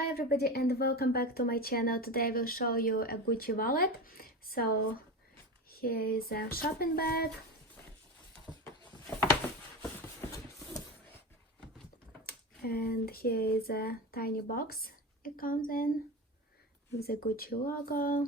Hi everybody and welcome back to my channel. Today I will show you a Gucci wallet. So here is a shopping bag. And here is a tiny box it comes in with a Gucci logo.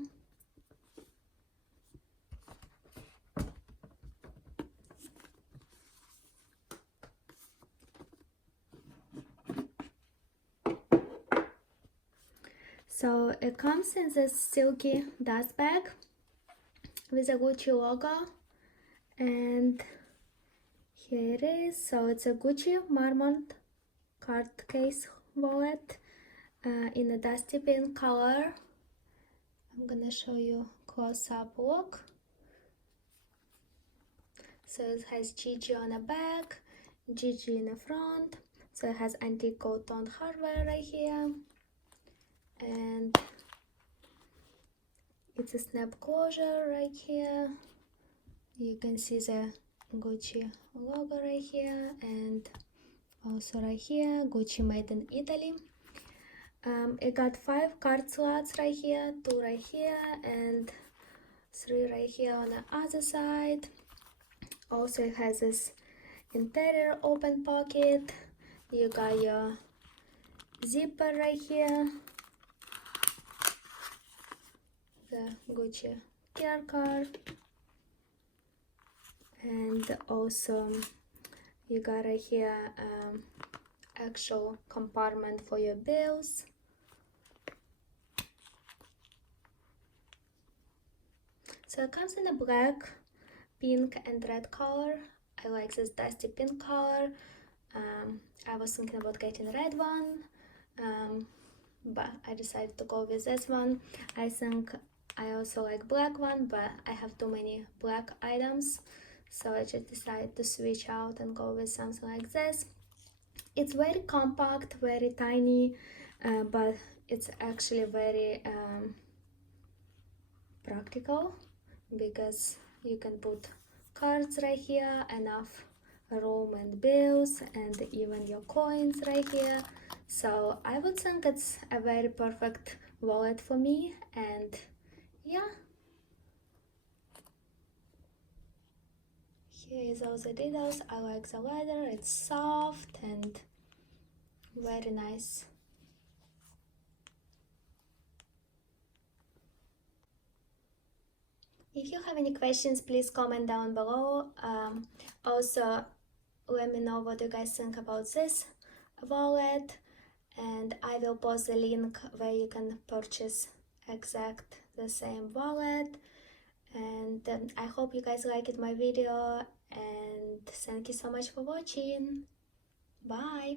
So it comes in this silky dust bag with a Gucci logo, and here it is. So it's a GG Marmont card case wallet in a dusty pink color. I'm gonna show you close-up look. So it has GG on the back, GG in the front. So it has antique gold tone hardware right here, and it's a snap closure right here. You can see the Gucci logo right here, and also right here, Gucci made in Italy. It got 5 card slots right here, 2 right here, and 3 right here on the other side. Also it has this interior open pocket. You got your zipper right here, the Gucci care card, and also you got right here actual compartment for your bills. So it comes in a black, pink and red color. I like this dusty pink color. I was thinking about getting a red one, but I decided to go with this one. I think I also like black one, but I have too many black items, so I just decided to switch out and go with something like this. It's very compact, very tiny, but it's actually very practical, because you can put cards right here, enough room and bills, and even your coins right here. So I would think it's a very perfect wallet for me. And yeah, here is all the details. I like the leather, it's soft and very nice. If you have any questions, please comment down below. Also, let me know what you guys think about this wallet, and I will post the link where you can purchase exact the same wallet. And I hope you guys liked my video, and thank you so much for watching. Bye.